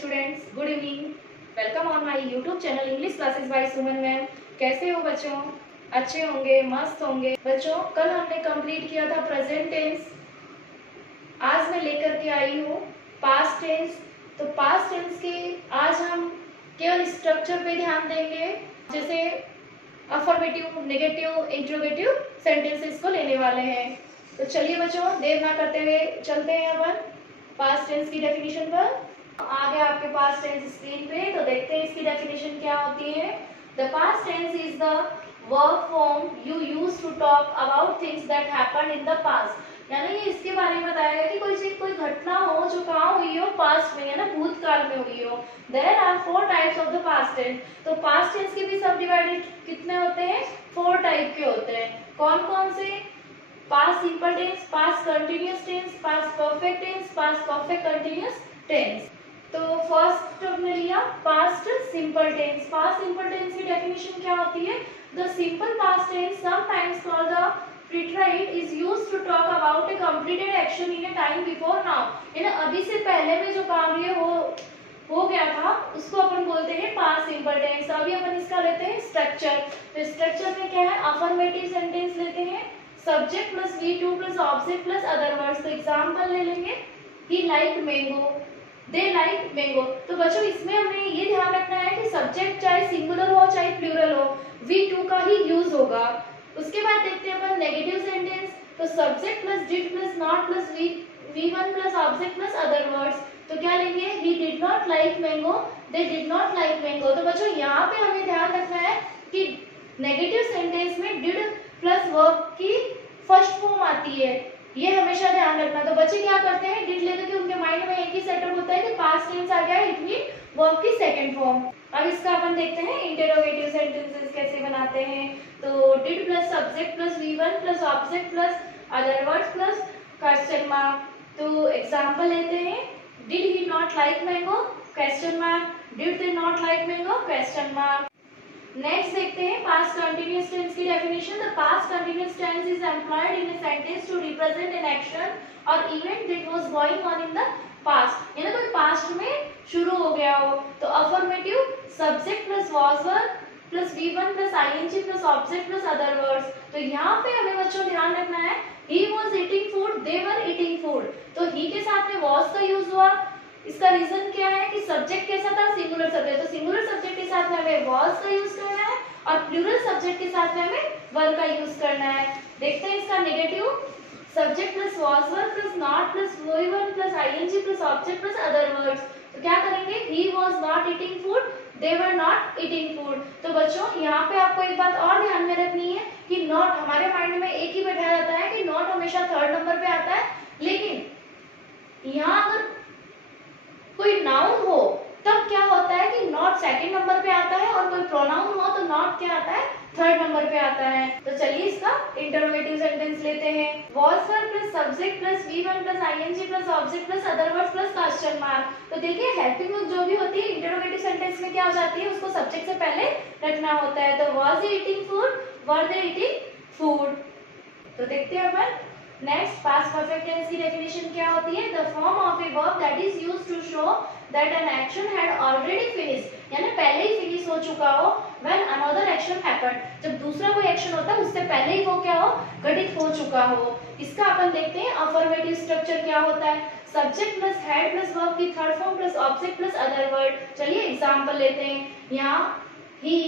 Students, good evening. Welcome on my YouTube channel English classes bye Suman ma'am. कैसे हो बच्चों? अच्छे होंगे, मस्त होंगे। बच्चों, कल हमने कंप्लीट किया था प्रेजेंट टेंस। आज मैं लेकर के आई हूँ पास्ट टेंस। तो पास्ट टेंस के आज हम केवल स्ट्रक्चर पे ध्यान देंगे, जैसे अफर्मेटिव, नेगेटिव, इंट्रोगेटिव सेंटेंसेस को लेने वाले हैं। तो चलिए बच्चों, देर ना करते हुए चलते हैं अपन पास्ट टेंस की डेफिनेशन पर। आ गया आपके पास टेंस स्क्रीन पे, तो देखते हैं इसकी डेफिनेशन क्या होती है। The past tense is the verb form you use to talk about things that happened in the past. यानी ये इसके बारे में बताया है कि कोई चीज, कोई घटना हो जो कहाँ हुई हो, पास्ट में, यानी भूतकाल में हुई हो। There are 4 types of the past tense. तो पास्ट टेंस के भी सब डिवाइडेड कितने होते हैं? 4 टाइप के होते हैं। कौन कौन से? Past simple tense, past continuous tense, past perfect tense, past perfect continuous tense. तो फर्स्ट हमने लिया past simple tense. Past simple tense की डेफिनेशन क्या होती है? The simple past tense sometimes called the preterite is used to talk about a completed action in a time before now. यानी अभी से पहले में जो काम ये हो गया था, उसको अपन बोलते हैं पास्ट सिंपल टेंस। अभी अपन इसका लेते हैं स्ट्रक्चर। तो स्ट्रक्चर में क्या है? अफर्मेटिव सेंटेंस लेते हैं, subject plus V2 plus object plus other words. तो एग्जांपल ले लेंगे, he like mango, they like mango. तो बच्चों, इसमें हमें ये ध्यान रखना है कि सब्जेक्ट चाहे सिंगुलर हो चाहे प्लूरल हो, V2 का ही यूज होगा। उसके बाद देखते हैं अपन नेगेटिव सेंटेंस। तो subject plus did plus not plus V1 plus object plus other words. तो क्या लेंगे? He did not like mango, they did not like mango. तो बच्चों, यहाँ पे हमें ध्यान रखना है कि नेगेटिव सेंटेंस में डिड प्लस वर्ब की फर्स्ट फॉर्म आती है, ये हमेशा ध्यान रखना। तो बच्चे क्या करते हैं, डिड लेकर के उनके माइंड में एक ही सेटअप होता है कि पास्ट टेंस आ गया, इट मीन वर्ब की सेकंड फॉर्म। अब इसका अपन देखते हैं इंटरोगेटिव सेंटेंसेस कैसे बनाते हैं। तो did plus subject plus V1 plus object plus other words plus question mark. तो एग्जांपल लेते हैं, did he not like mango, question mark, did they not like mango, question mark. Next देखते हैं past continuous tense की definition. The past continuous tense is employed in a sentence to represent an action और event that was going on in the past. यानी कोई past में शुरू हो गया हो। तो affirmative, subject plus was verb plus V1 plus ING plus object plus other words. तो यहाँ पे हमें बच्चों ध्यान रखना है, he was eating food, they were eating food. तो ही के साथ में वाज का यूज हुआ। इसका रीजन क्या है कि सब्जेक्ट कैसा था? Singular subject. तो सिंगुलर सब्जेक्ट के साथ में हमें वाज का यूज करना है और प्लूरल सब्जेक्ट के साथ में हमें वर का यूज करना है। देखते हैं इसका negative, subject plus was were plus not plus V1 plus ING plus object plus other words. तो क्या करेंगे? He was not eating food, they were not eating food. तो बच्चों, यहाँ पे आपको एक बात और ध्यान में रखनी है कि नॉट हमारे माइंड में एक ही बैठा जाता है कि नॉट हमेशा थर्ड नंबर पे आता है, लेकिन यहाँ अगर कोई नाउन हो तब क्या होता है कि नॉट सेकंड नंबर पे आता है, और कोई प्रोनाउन हो तो नॉट क्या आता है? थर्ड नंबर पे आता है। तो चलिए इसका इंटरोगेटिव सेंटेंस लेते हैं। was verb plus subject plus V1 plus ING plus object plus other words plus question mark. तो देखिए, हेल्पिंग वर्ब जो भी होती है इंटरोगेटिव सेंटेंस में क्या हो जाती है, उसको सब्जेक्ट से पहले रखना होता है। तो was they eating food, were they eating food। तो देखते हैं अपन नेक्स्ट पास्ट परफेक्ट टेंस की डेफिनेशन क्या होती है। The form of a verb that is used to show that an action had already finished. यानी पहले ही फिनिश हो चुका हो। व्हेन अनदर एक्शन हैपेंड, जब दूसरा कोई एक्शन होता है उससे पहले ही वो क्या हो? घटित हो चुका हो। इसका अपन देखते हैं अफर्मेटिव स्ट्रक्चर क्या होता है। Subject plus had plus verb की third form plus object plus other word. चलिए एग्जांपल लेते हैं। यहाँ he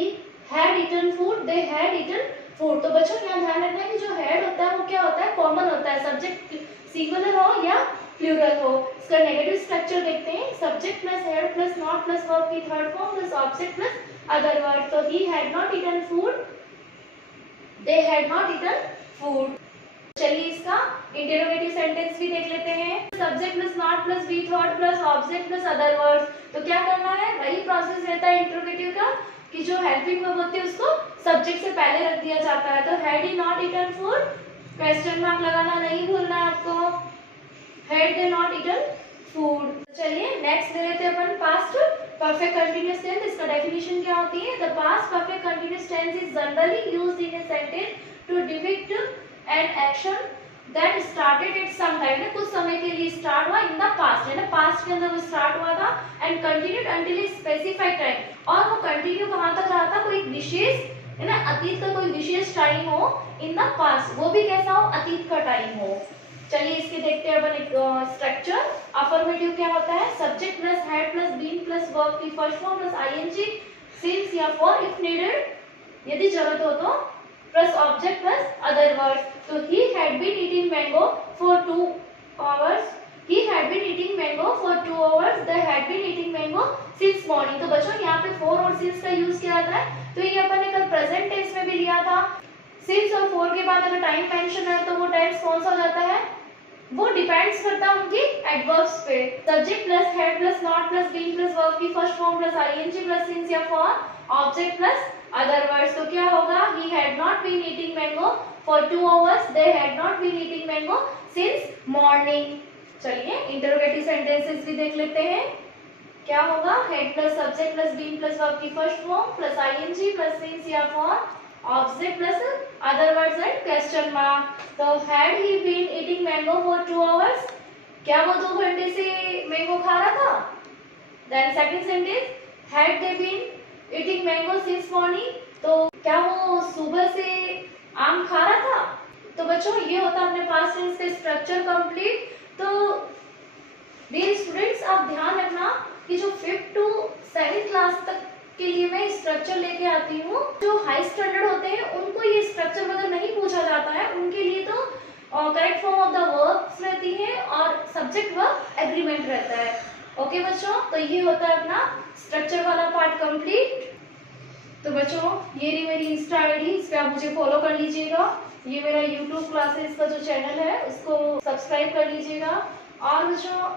had eaten food, they had eaten food. तो बच्चों, यहाँ ध्यान रखना है कि जो हेड होता है वो क्या होता है? कॉमन होता है, सब्जेक्ट सिंगुलर हो या प्लूरल हो। इसका नेगेटिव स्ट्रक्चर देखते हैं। Subject plus had plus not plus verb की third form plus object plus other word. तो he had not eaten food, they had not eaten food. चलिए इसका इंटरोगेटिव सेंटेंस भी देख लेते हैं। Subject plus not plus V third plus object plus other words. तो क्या करना है? वही प्रोसेस रहता है इंटरोगेटिव का कि जो हेल्पिंग वर्ब होती है उसको सब्जेक्ट से पहले रख दिया जाता है। तो had he not eaten food, question mark लगाना नहीं भूलना है आपको। Had they not eaten food. चलिए नेक्स्ट ले लेते हैं अपन पास्ट परफेक्ट कंटीन्यूअस टेंस। इसका डेफिनेशन क्या होती है। The past perfect continuous tense is generally used in a sentence to depict an action that started at some time. कुछ समय के लिए स्टार्ट हुआ इन द पास्ट, यानी पास्ट के अंदर वो स्टार्ट हुआ था and continue until a specified time, और वो कंटिन्यू कहाँ तक रहा था, कोई विशेष है ना, अतीत का कोई विशेष टाइम हो इन द पास्ट, वो भी कैसा हो, अतीत का टाइम हो। चलिए इसके देखते हैं अपन एक स्ट्रक्चर। अफर्मेटिव क्या होता है, subject plus had plus been plus verb की first form plus ING since या फॉर इफ नीडेड, यदि जरूरत हो तो, plus object plus other words. तो he had been eating mango for 2 hours, he had been eating mango for 2 hours, they had been eating mango since morning। तो बच्चों यहाँ पे for और since का यूज किया जाता है, तो ये अपन ने कल प्रेजेंट टेंस में भी लिया था। since और for के बाद अगर टाइम मेंशन है तो वो टेंस कौन सा हो जाता है, वो डिपेंड्स करता है उनके एडवर्ब्स पे। Subject plus had plus not plus been plus verb की first form plus ING plus since या for object plus other words. तो क्या होगा, he had not been eating mango for 2 hours, they had not been eating mango since morning। चलिए interrogative sentences भी देख लेते हैं। क्या होगा, had plus subject plus been plus verb की first form plus ING plus since या for object plus other words and question mark. तो had he been eating mango for 2 hours, क्या वो 2 घंटे से मैंगो खा रहा था। Then second sentence, had they been eating mango since morning, तो क्या वो सुबह से आम खा रहा था। तो बच्चों ये होता है अपने पास्ट टेंस का स्ट्रक्चर कंप्लीट। तो डियर स्टूडेंट्स, आप ध्यान रखना कि जो 5th to 7th क्लास तक के लिए मैं स्ट्रक्चर लेके आती हूँ, जो हाई स्टैंडर्ड होते हैं उनको ये स्ट्रक्चर वगैरह नहीं पूछा जाता है, उनके लिए तो correct form of the verbs रहती है और सब्जेक्ट वर्ब एग्रीमेंट रहता है। ओके बच्चों, तो ये होता है अपना स्ट्रक्चर वाला पार्ट कंप्लीट। तो बच्चों ये रही मेरी इंस्टा आईडी, इस पे आप मुझे फॉलो कर लीजिएगा। ये मेरा यूट्यूब क्लासेस का जो चैनल है उसको सब्सक्राइब कर लीजिएगा। और बच्चों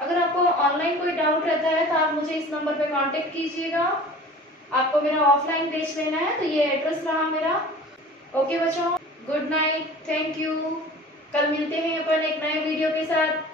अगर आपको ऑनलाइन कोई डाउट रहता है तो आप मुझे इस नंबर पे कांटेक्ट कीजिएगा। आपको मेरा ऑफलाइन बेच लेना है तो ये एड्रेस रहा मेरा। ओके बच्चों, गुड नाइट, थैंक यू। कल मिलते हैं अपन एक नए वीडियो के साथ।